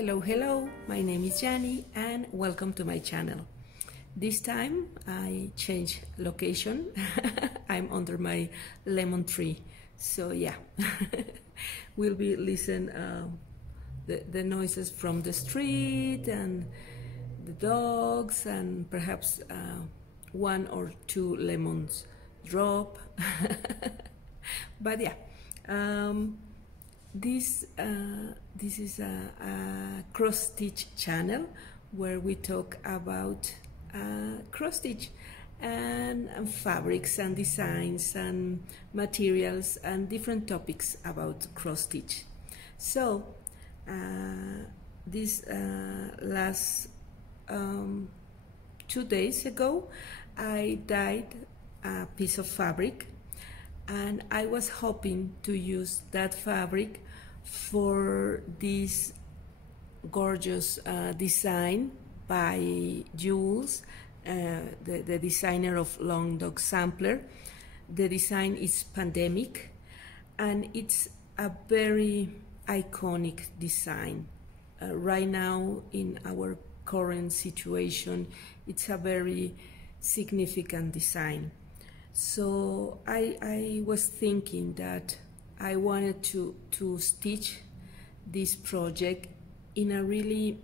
Hello, my name is Yani and welcome to my channel. This time I change location. I'm under my lemon tree, so yeah. We'll be listening the noises from the street and the dogs and perhaps one or two lemons drop. But yeah, this is a cross-stitch channel where we talk about cross-stitch and fabrics and designs and materials and different topics about cross-stitch. So this last 2 days ago I dyed a piece of fabric, and I was hoping to use that fabric for this gorgeous design by Jules, the designer of Long Dog Sampler. The design is pandemic, and it's a very iconic design. Right now, in our current situation, it's a very significant design. So I was thinking that I wanted to stitch this project in a really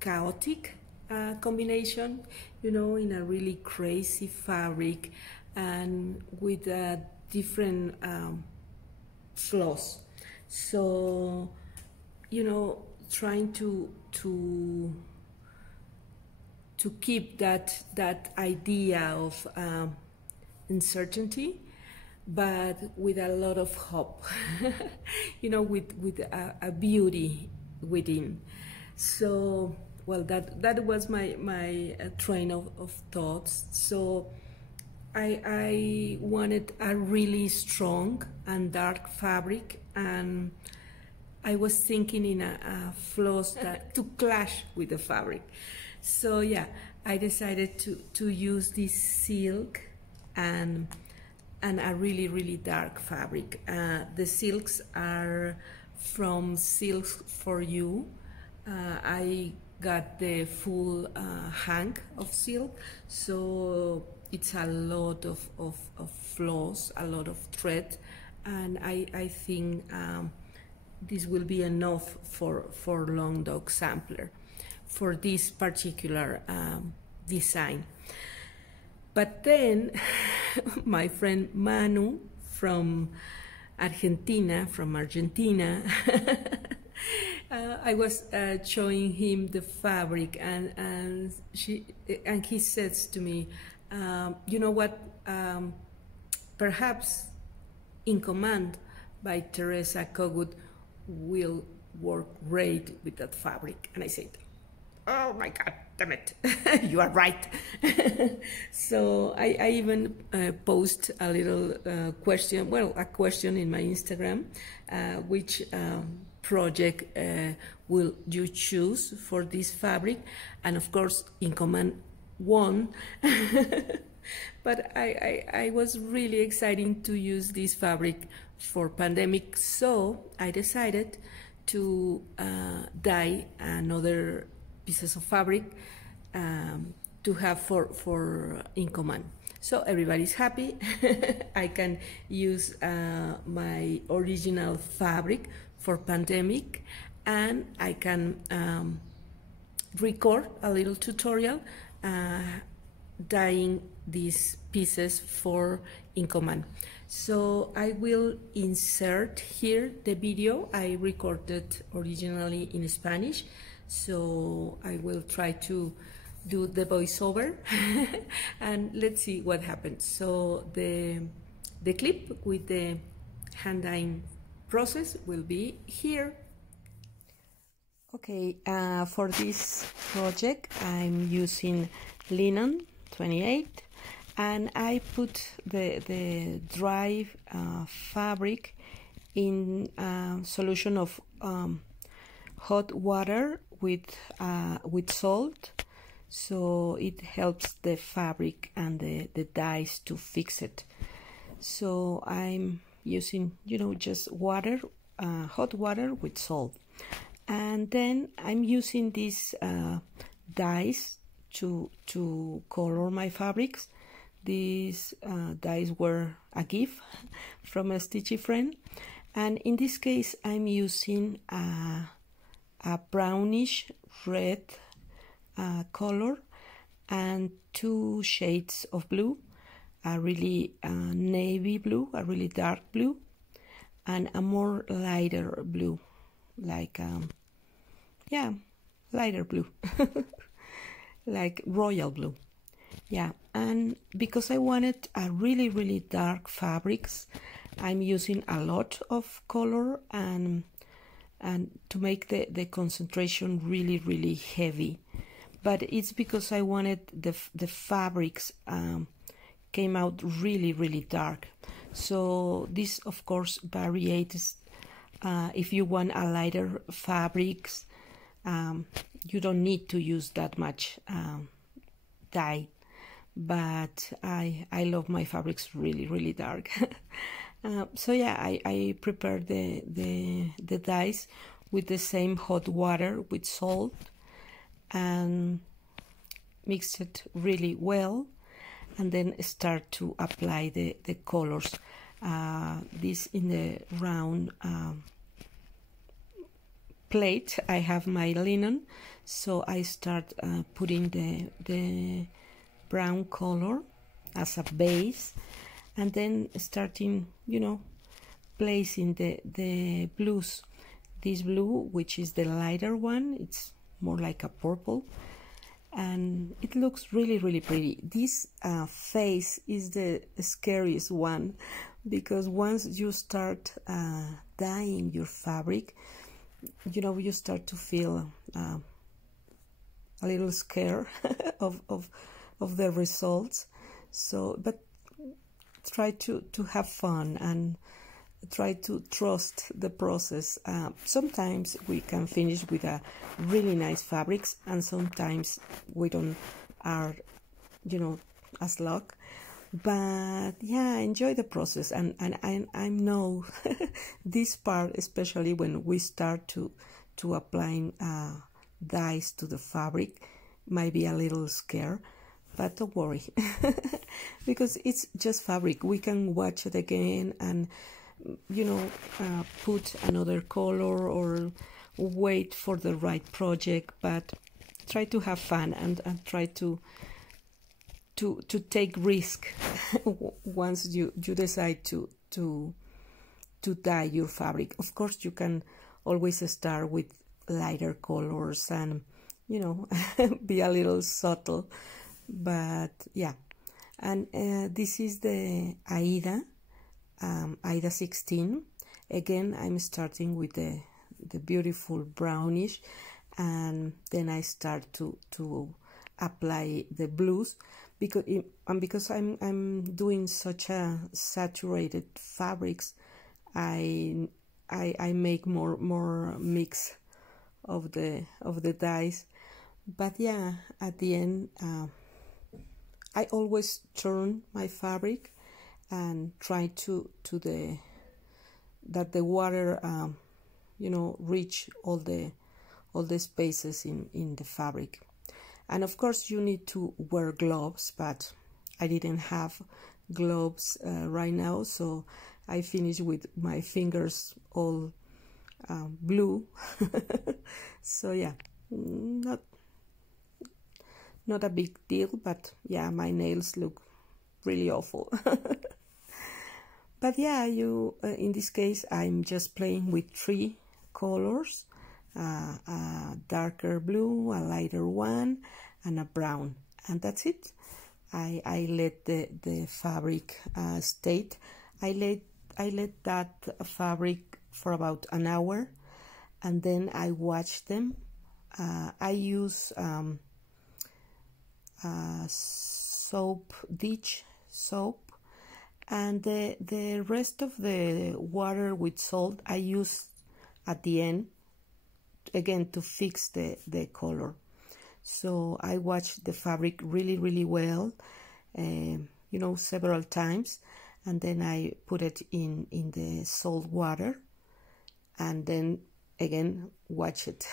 chaotic combination, you know, in a really crazy fabric and with different flaws. So, you know, trying to keep that idea of uncertainty, but with a lot of hope, you know, with a beauty within. So, well, that was my train of thoughts. So I wanted a really strong and dark fabric, and I was thinking in a floss that to clash with the fabric. So yeah, I decided to use this silk and a really dark fabric. The silks are from Silks for You. I got the full hang of silk, so it's a lot of floss, a lot of thread, and I think this will be enough for Long Dog Sampler for this particular design. But then my friend Manu from Argentina, I was showing him the fabric, and he says to me, you know what, perhaps In Command by Teresa Kogut will work great with that fabric. And I said, oh my God, damn it, you are right. So I even post a little question, well, a question in my Instagram, which project will you choose for this fabric? And of course, In Command won. But I was really excited to use this fabric for pandemic, so I decided to dye another pieces of fabric to have for In Command. So everybody's happy. I can use my original fabric for pandemic, and I can record a little tutorial dyeing these pieces for In Command. So I will insert here the video I recorded originally in Spanish. So I will try to do the voiceover and let's see what happens. So the clip with the hand dyeing process will be here. Okay, for this project I'm using linen 28, and I put the dry fabric in a solution of hot water with salt, so it helps the fabric and the dyes to fix it. So I'm using, you know, just water, hot water with salt. And then I'm using these dyes to color my fabrics. These dyes were a gift from a stitchy friend, and in this case I'm using a brownish red color and 2 shades of blue, a really navy blue, a really dark blue, and a more lighter blue, like yeah, lighter blue, like royal blue. Yeah, and because I wanted a really dark fabrics, I'm using a lot of color and to make the concentration really heavy. But it's because I wanted the fabrics came out really dark. So this of course varies. If you want a lighter fabrics, you don't need to use that much dye. But I love my fabrics really dark. So yeah, I prepare the dyes with the same hot water with salt and mix it really well, and then start to apply the colors. This in the round plate I have my linen, so I start putting the brown color as a base, and then starting, you know, placing the blues. This blue, which is the lighter one, it's more like a purple, and it looks really pretty. This face is the scariest one, because once you start dyeing your fabric, you know, you start to feel a little scared of the results. So, but try to have fun and try to trust the process. Sometimes we can finish with a really nice fabrics, and sometimes we don't are, you know, as luck. But yeah, enjoy the process, and I know this part, especially when we start to applying dyes to the fabric, might be a little scary. But don't worry, because it's just fabric. We can watch it again and, you know, put another color or wait for the right project. But try to have fun and try to take risk once you decide to dye your fabric. Of course, you can always start with lighter colors and, you know, be a little subtle. But yeah, and this is the Aida 16. Again, I'm starting with the beautiful brownish, and then I start to apply the blues, because I'm doing such a saturated fabrics. I make more mix of the dyes. But yeah, at the end, I always turn my fabric and try that the water, you know, reach all the spaces in the fabric. And of course you need to wear gloves, but I didn't have gloves right now, so I finished with my fingers all blue. So yeah, not a big deal, but yeah, my nails look really awful. But yeah, in this case, I'm just playing with 3 colors, a darker blue, a lighter one, and a brown, and that's it. I let the fabric state. I let that fabric for about an hour, and then I wash them. I use dish soap, and the rest of the water with salt I use at the end, again, to fix the color. So I wash the fabric really well, you know, several times, and then I put it in the salt water, and then again watch it.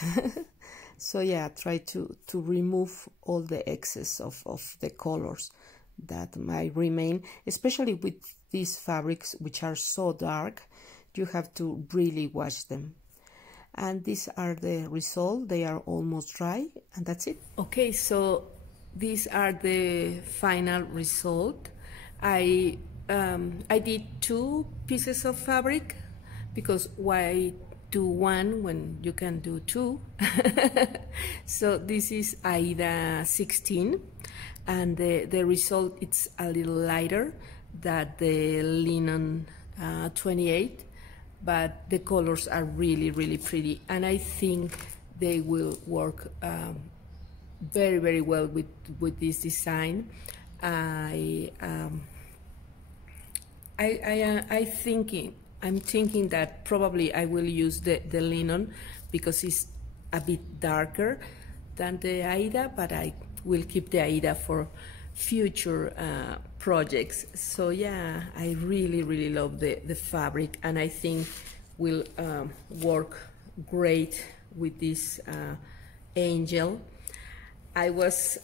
So yeah, try to remove all the excess of the colors that might remain, especially with these fabrics which are so dark. You have to really wash them. And these are the result. They are almost dry, and that's it. Okay, so these are the final result. I did 2 pieces of fabric, because why do 1 when you can do 2? So this is Aida 16, and the result, it's a little lighter than the linen 28, but the colors are really, really pretty, and I think they will work very, very well with this design. I'm thinking that probably I will use the linen, because it's a bit darker than the Aida, but I will keep the Aida for future projects. So yeah, I really, really love the fabric, and I think will work great with this angel. I was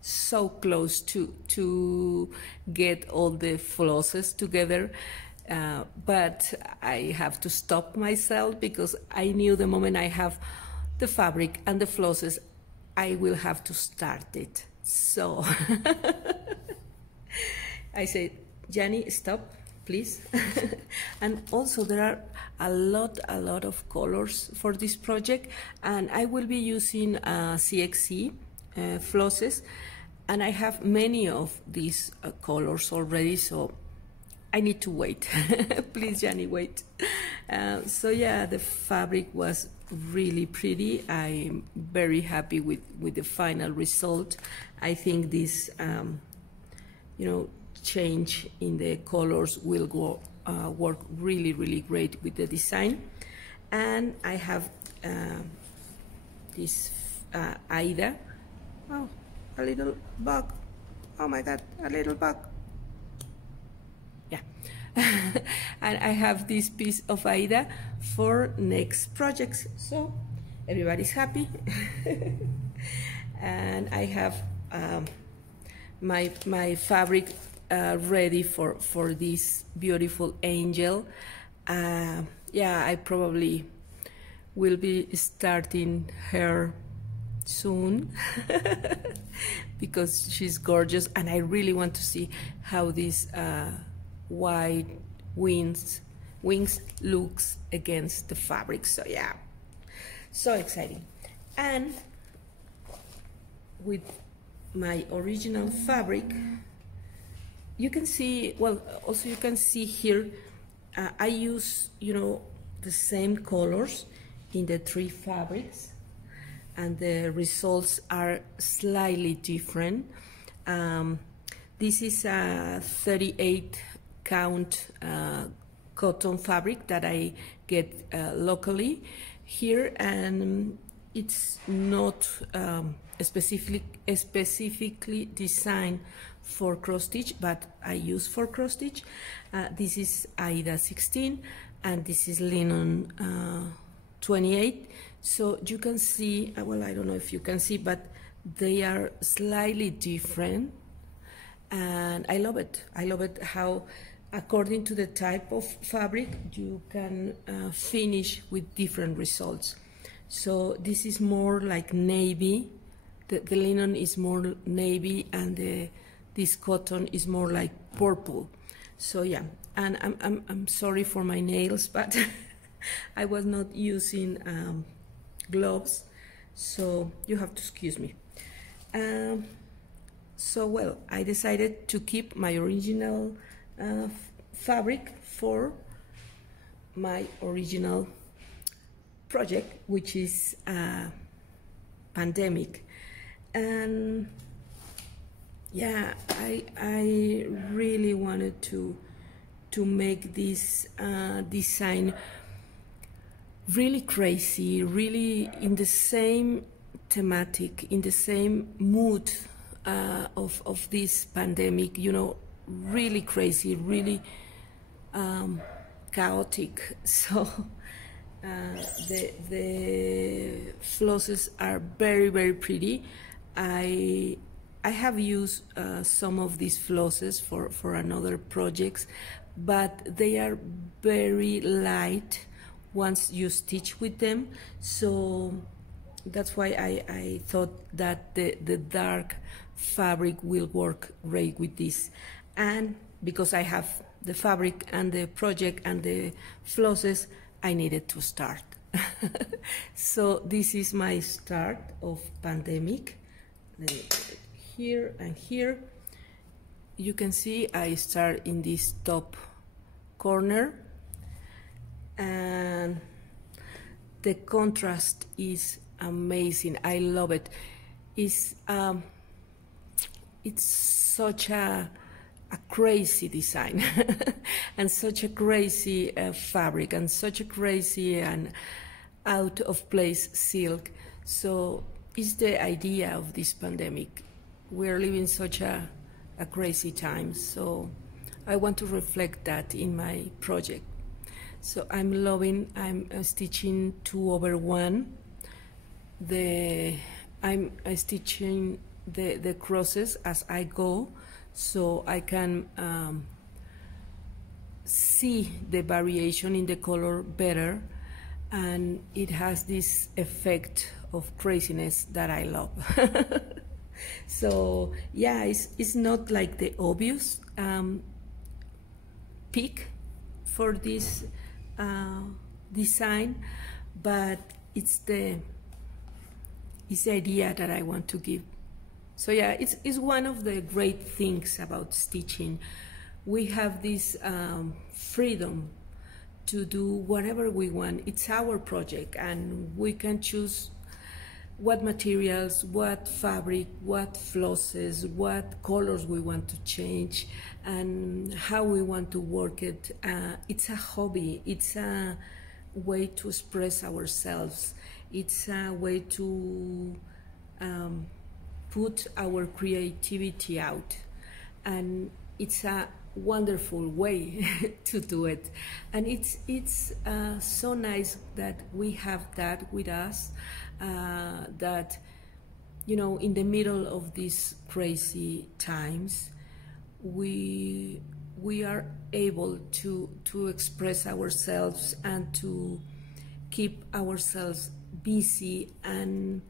so close to get all the flosses together, but I have to stop myself, because I knew the moment I have the fabric and the flosses, I will have to start it. So I said, Yanni, stop, please. And also there are a lot of colors for this project, and I will be using CXC flosses, and I have many of these colors already, so I need to wait. Please, Yanni, wait. So yeah, the fabric was really pretty. I'm very happy with the final result. I think this change in the colors will work really, really great with the design. And I have this Aida. Oh, a little bug. Oh my God, a little bug. Yeah. And I have this piece of Aida for next projects. So everybody's happy. And I have my fabric ready for this beautiful angel. Yeah, I probably will be starting her soon because she's gorgeous, and I really want to see how this white wings looks against the fabric. So yeah, so exciting. And with my original fabric, you can see, well, also you can see here, I use, the same colors in the 3 fabrics, and the results are slightly different. This is a 38 count cotton fabric that I get locally here, and it's not specifically designed for cross stitch, but I use for cross stitch. This is Aida 16, and this is linen 28. So you can see, well, I don't know if you can see, but they are slightly different, and I love it. I love it how, according to the type of fabric, you can finish with different results. So this is more like navy. The linen is more navy, and this cotton is more like purple. So yeah, and I'm sorry for my nails, but I was not using gloves, so you have to excuse me. So well, I decided to keep my original fabric for my original project, which is pandemic. And yeah, I really wanted to make this design really crazy, really in the same thematic, in the same mood of this pandemic, really crazy, really chaotic. So The flosses are very, very pretty. I have used some of these flosses for another projects, but they are very light once you stitch with them. So that's why I thought that the dark fabric will work great with this. And because I have the fabric and the project and the flosses, I needed to start. So this is my start of pandemic. Let me put it here and here. You can see I start in this top corner, and the contrast is amazing. I love it. It's such a crazy design and such a crazy fabric and such a crazy and out of place silk. So it's the idea of this pandemic. We're living such a crazy time, so I want to reflect that in my project. So I'm stitching 2/1. I'm stitching the crosses as I go, so I can see the variation in the color better, and it has this effect of craziness that I love. So yeah, it's not like the obvious pick for this design, but it's the idea that I want to give. So yeah, it's one of the great things about stitching. We have this freedom to do whatever we want. It's our project, and we can choose what materials, what fabric, what flosses, what colors we want to change, and how we want to work it. It's a hobby. It's a way to express ourselves. It's a way to put our creativity out, and it's a wonderful way to do it. And it's so nice that we have that with us, that, you know, in the middle of these crazy times, we are able to express ourselves and to keep ourselves busy and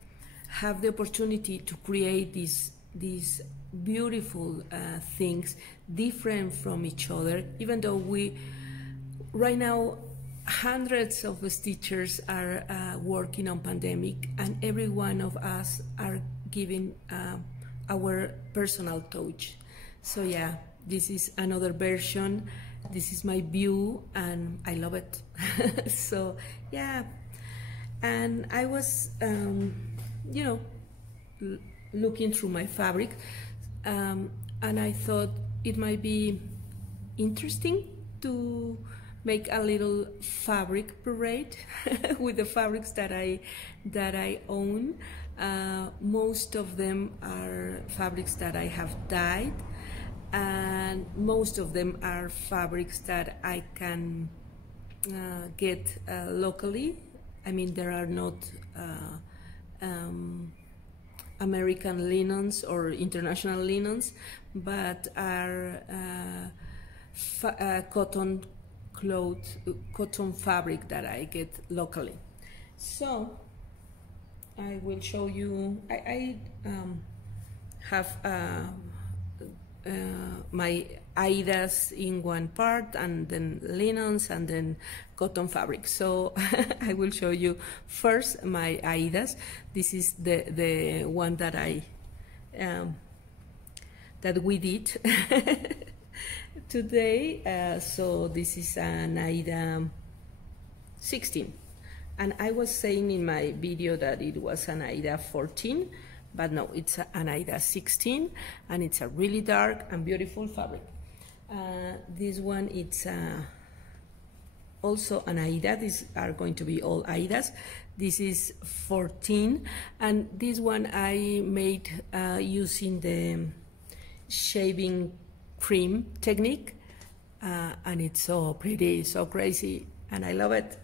have the opportunity to create these beautiful things different from each other, even though right now hundreds of stitchers are working on pandemic, and every one of us are giving our personal touch. So yeah, this is another version. This is my view, and I love it. So yeah, and I was you know, looking through my fabric, and I thought it might be interesting to make a little fabric parade with the fabrics that I own. Most of them are fabrics that I have dyed, and most of them are fabrics that I can get locally. I mean, there are not American linens or international linens, but are cotton fabric that I get locally. So I will show you. I have my Aidas in one part, and then linens, and then cotton fabric. So I will show you first my Aidas. This is the one that that we did today. So this is an Aida 16, and I was saying in my video that it was an Aida 14, but no, it's an Aida 16, and it's a really dark and beautiful fabric. This one, it's also an Aida. These are going to be all Aidas. This is 14, and this one I made using the shaving cream technique, and it's so pretty, so crazy, and I love it.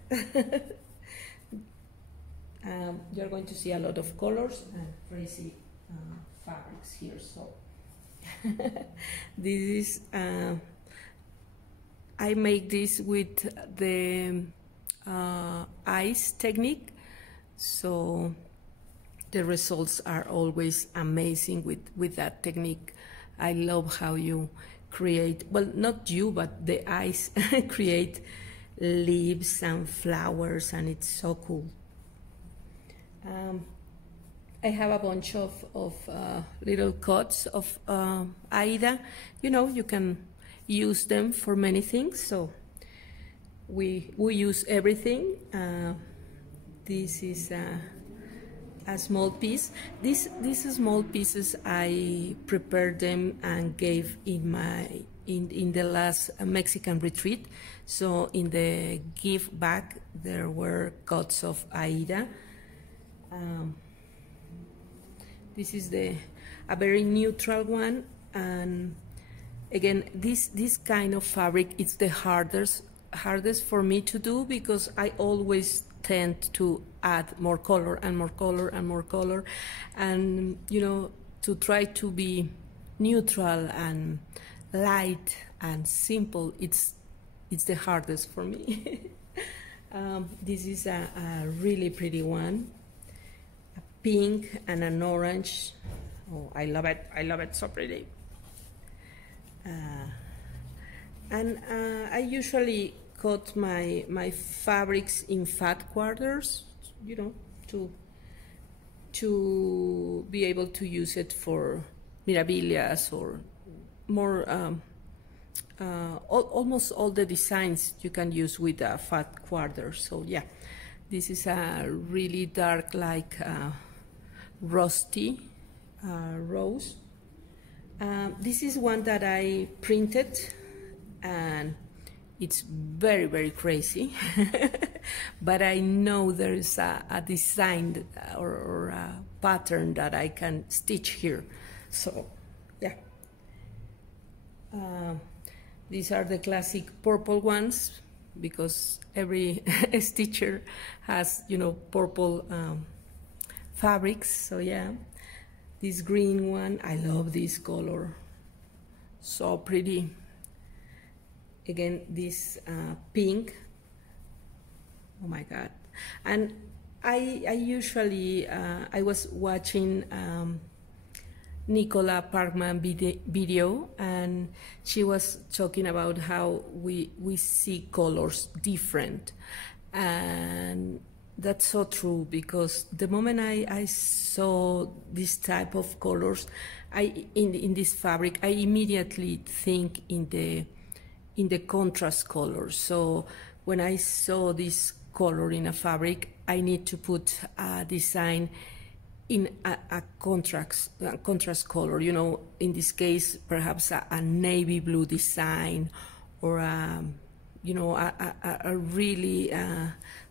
you're going to see a lot of colors and crazy fabrics here. So this is I make this with the ice technique, so the results are always amazing with that technique. I love how you create, well, not you, but the ice create leaves and flowers, and it's so cool. I have a bunch of little cuts of Aida. You know, you can use them for many things, so we use everything. This is a small piece. These small pieces, I prepared them and gave in the last Mexican retreat. So in the gift bag there were cuts of Aida. This is a very neutral one, and again, this kind of fabric, it's the hardest for me to do, because I always tend to add more color and more color and more color, and you know, to try to be neutral and light and simple, it's the hardest for me. This is a really pretty one, a pink and an orange. Oh, I love it, I love it, so pretty. And I usually cut my fabrics in fat quarters, you know, to be able to use it for mirabilias or more, almost all the designs you can use with a fat quarter. So yeah, this is a really dark, like rusty rose. This is one that I printed, and it's very, very crazy. But I know there is a design or a pattern that I can stitch here. So yeah. These are the classic purple ones, because every stitcher has, you know, purple fabrics. So yeah. This green one, I love this color, so pretty. Again, this pink, oh my God. And I usually, I was watching Nicola Parkman video, and she was talking about how we see colors different, and that's so true, because the moment I saw this type of colors, in this fabric, I immediately think in the contrast colors. So when I saw this color in a fabric, I need to put a design in a contrast color. You know, in this case, perhaps a navy blue design, or you know, a really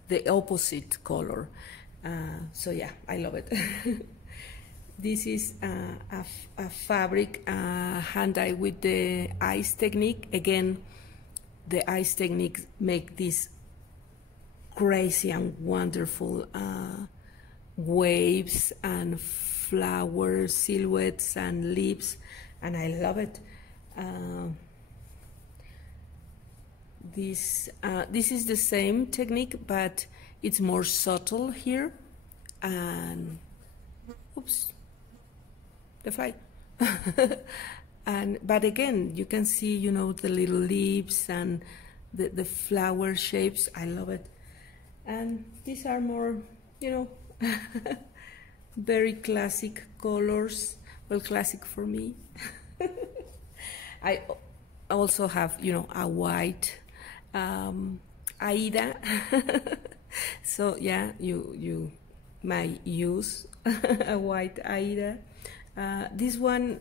the opposite color. So yeah, I love it. This is a fabric hand-dyed with the ice technique. Again, the ice technique make this crazy and wonderful waves and flower silhouettes and leaves, and I love it. This is the same technique, but it's more subtle here. And oops, the fly. But again, you can see, you know, the little leaves and the flower shapes. I love it. And these are more, you know, very classic colors. Well, classic for me. I also have, you know, a white Aida. So yeah, you might use a white Aida. This one,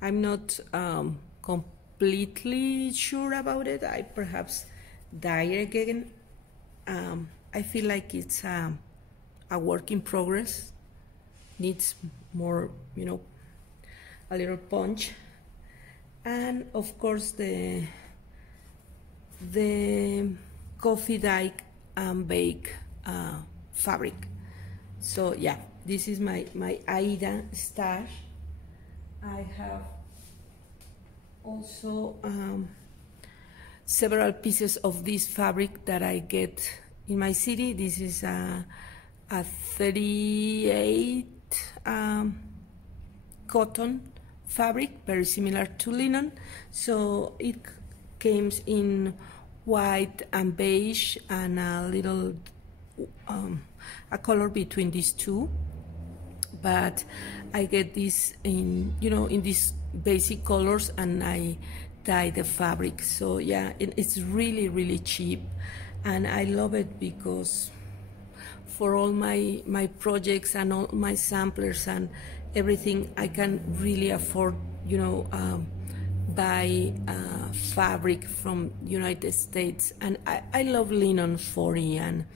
I'm not completely sure about it. I perhaps dye it again. I feel like it's a work in progress. Needs more, you know, a little punch. And of course the coffee dye and bake fabric. So yeah, this is my Aida stash. I have also several pieces of this fabric that I get in my city. This is a 38 cotton fabric, very similar to linen. So it came in white and beige and a little a color between these two. But I get this in, you know, in these basic colors, and I dye the fabric. So yeah, it's really, really cheap, and I love it because for all my projects and all my samplers and everything, I can really afford, you know, buy fabric from United States. And I love linen 40 and,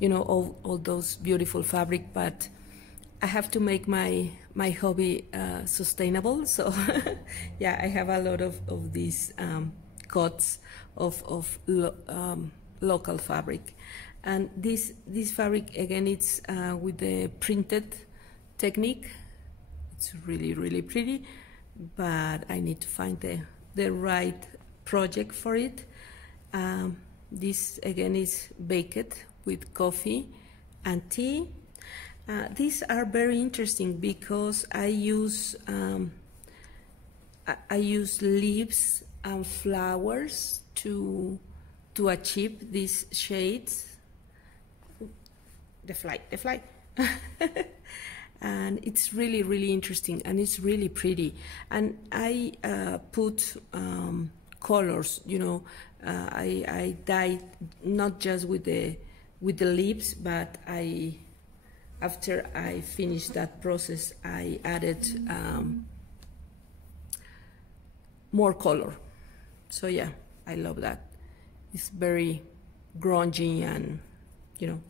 you know, all those beautiful fabric, but I have to make my hobby sustainable. So yeah, I have a lot of these cuts of local fabric. And this fabric, again, it's with the printed technique. It's really, really pretty, but I need to find the right project for it. This, again, is baked with coffee and tea. These are very interesting because I use leaves and flowers to achieve these shades. The fly. And it's really, really interesting, and it's really pretty. And I put colors, you know. I dye not just with the leaves, but after I finished that process, I added more color. So yeah, I love that. It's very grungy and, you know.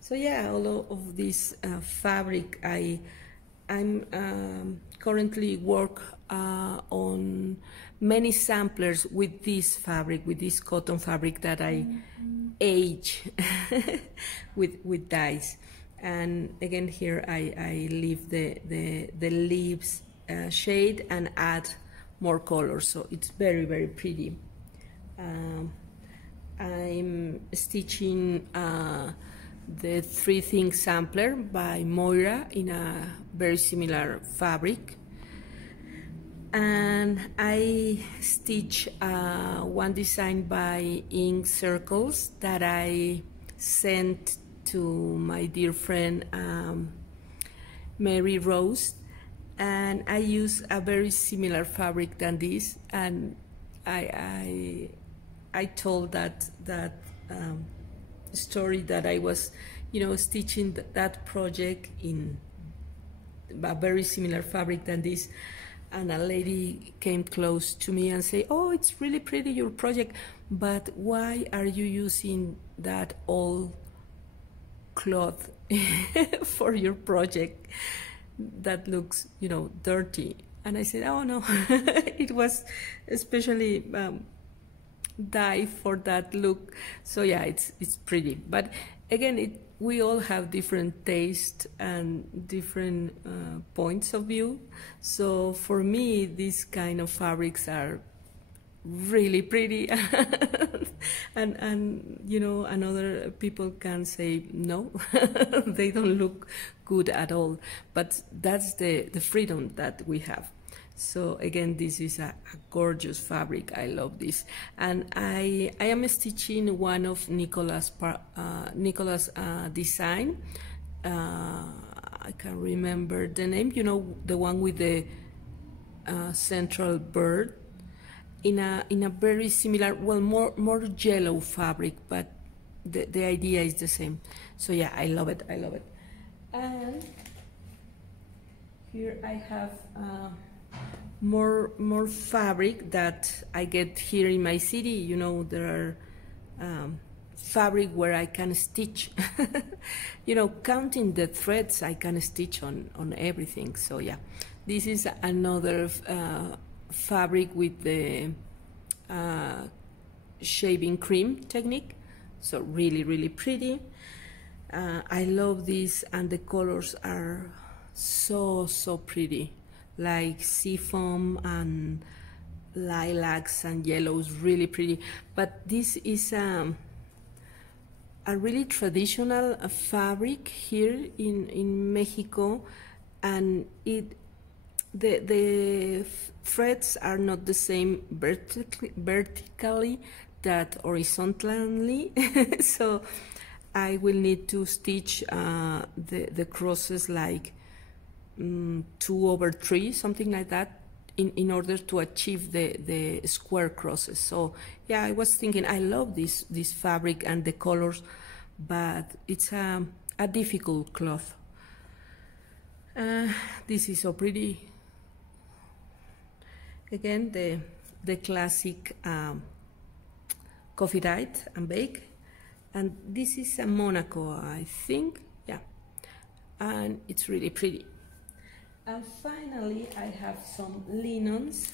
So yeah, all of this fabric, I'm currently work on many samplers with this fabric, with this cotton fabric that I age with dyes. And again, here I leave the leaves shade and add more color, so it's very, very pretty. I'm stitching the Three Things sampler by Moira in a very similar fabric, and I stitch one design by Ink Circles that I sent to my dear friend Mary Rose, and I use a very similar fabric than this, and I told that story that I was, you know, stitching that project in a very similar fabric than this, and a lady came close to me and said, "Oh, it's really pretty, your project, but why are you using that old cloth for your project that looks, you know, dirty?" And I said, "Oh no, it was especially dye for that look." So yeah, it's pretty, but again, we all have different taste and different points of view. So for me, these kind of fabrics are really pretty, and you know, and other people can say no, they don't look good at all. But that's the freedom that we have. So again, this is a gorgeous fabric. I love this, and I am stitching one of Nicola's design. I can't remember the name. You know, the one with the central bird in a very similar, well, more yellow fabric, but the idea is the same. So yeah, I love it. And here I have more fabric that I get here in my city. You know, there are fabric where I can stitch. You know, counting the threads, I can stitch on everything. So yeah, this is another fabric with the shaving cream technique. So really, really pretty. I love this, and the colors are so pretty, like seafoam and lilacs and yellows, really pretty. But this is a really traditional fabric here in Mexico, and the threads are not the same vertically that horizontally. So I will need to stitch the crosses like 2/3, something like that, in order to achieve the square crosses. So yeah, I was thinking, I love this fabric and the colors, but it's a difficult cloth. This is so pretty. Again, the classic coffee dyed and bake, and this is a Monaco, I think, yeah, and it's really pretty. And finally, I have some linens.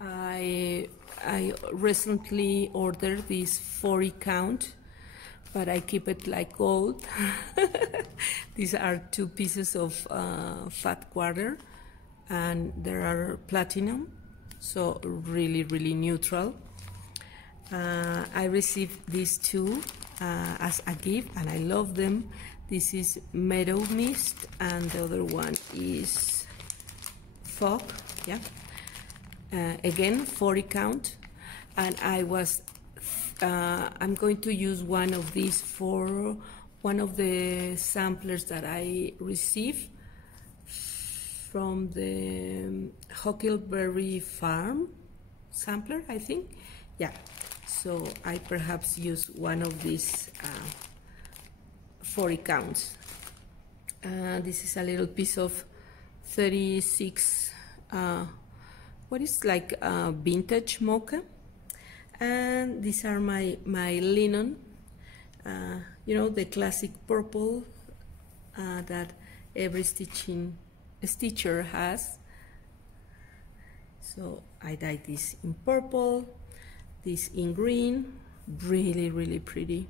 I recently ordered this 40 count, but I keep it like gold. These are 2 pieces of fat quarter, and there are platinum, so really neutral. I received these 2 as a gift, and I love them. This is Meadow Mist, and the other one is Fog, yeah. Again, 40 count, and I'm going to use one of these for one of the samplers that I received from the Huckleberry Farm sampler, I think, yeah. So I perhaps use one of these 40 counts. This is a little piece of 36, what is like vintage mocha, and these are my linen, you know, the classic purple that every stitcher has. So I dyed this in purple, this in green, really pretty.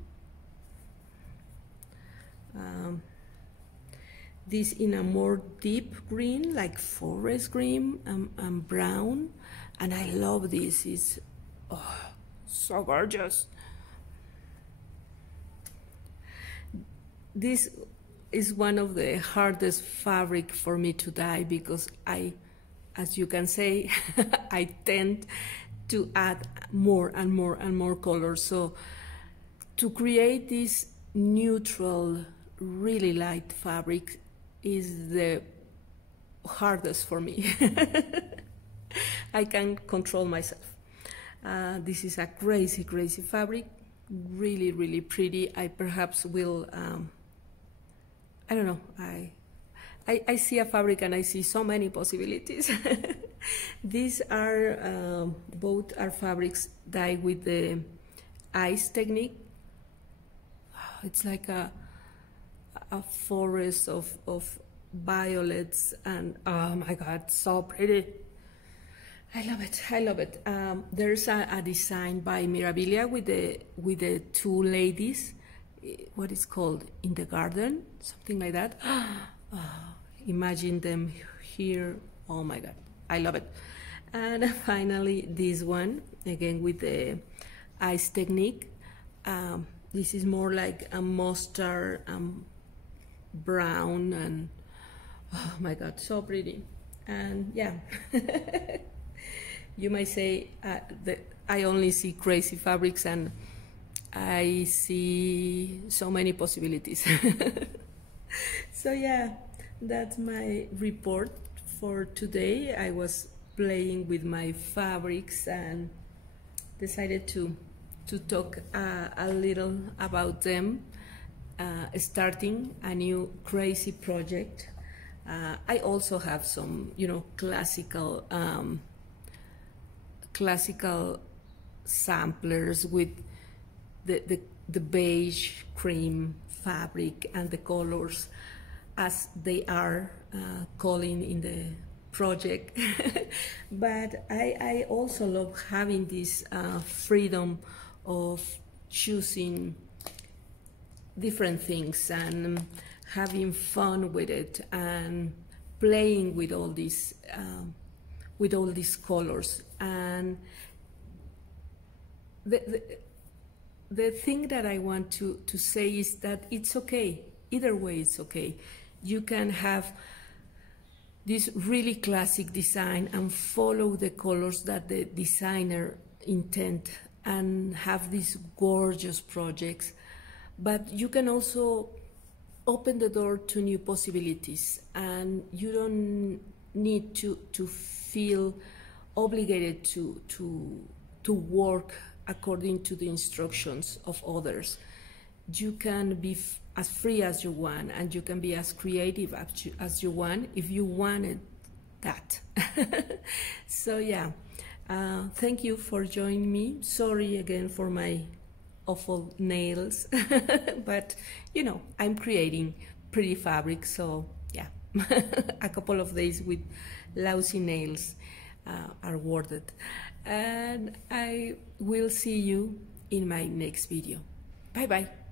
This in a more deep green, like forest green, and brown, and I love this. It's so gorgeous. This is one of the hardest fabric for me to dye, because as you can say, I tend to add more and more colors. So to create this neutral, really light fabric is the hardest for me. I can't control myself. This is a crazy fabric, really pretty. I perhaps will, I don't know, I see a fabric and I see so many possibilities. These are, both are fabrics dyed with the ice technique. It's like a forest of violets, and oh my god, so pretty. I love it. There's a design by Mirabilia with the 2 ladies. What is called In the Garden, something like that. Imagine them here. Oh my god, I love it. And finally, this one again with the ice technique. This is more like a mustard brown, and oh my god, so pretty. And yeah, you might say that I only see crazy fabrics, and I see so many possibilities. So yeah, that's my report for today. I was playing with my fabrics and decided to talk a little about them, starting a new crazy project. I also have some, you know, classical samplers with the beige cream fabric and the colors as they are calling in the project. But I also love having this freedom of choosing different things and having fun with it and playing with all these colors. And the thing that I want to say is that it's okay. Either way, it's okay. You can have this really classic design and follow the colors that the designer intend and have these gorgeous projects. But you can also open the door to new possibilities, and you don't need to feel obligated to work according to the instructions of others. You can be as free as you want, and you can be as creative as you want if you wanted that. So yeah, thank you for joining me. Sorry again for my awful nails, but you know, I'm creating pretty fabric, so yeah. A couple of days with lousy nails are worth it. And I will see you in my next video. Bye bye.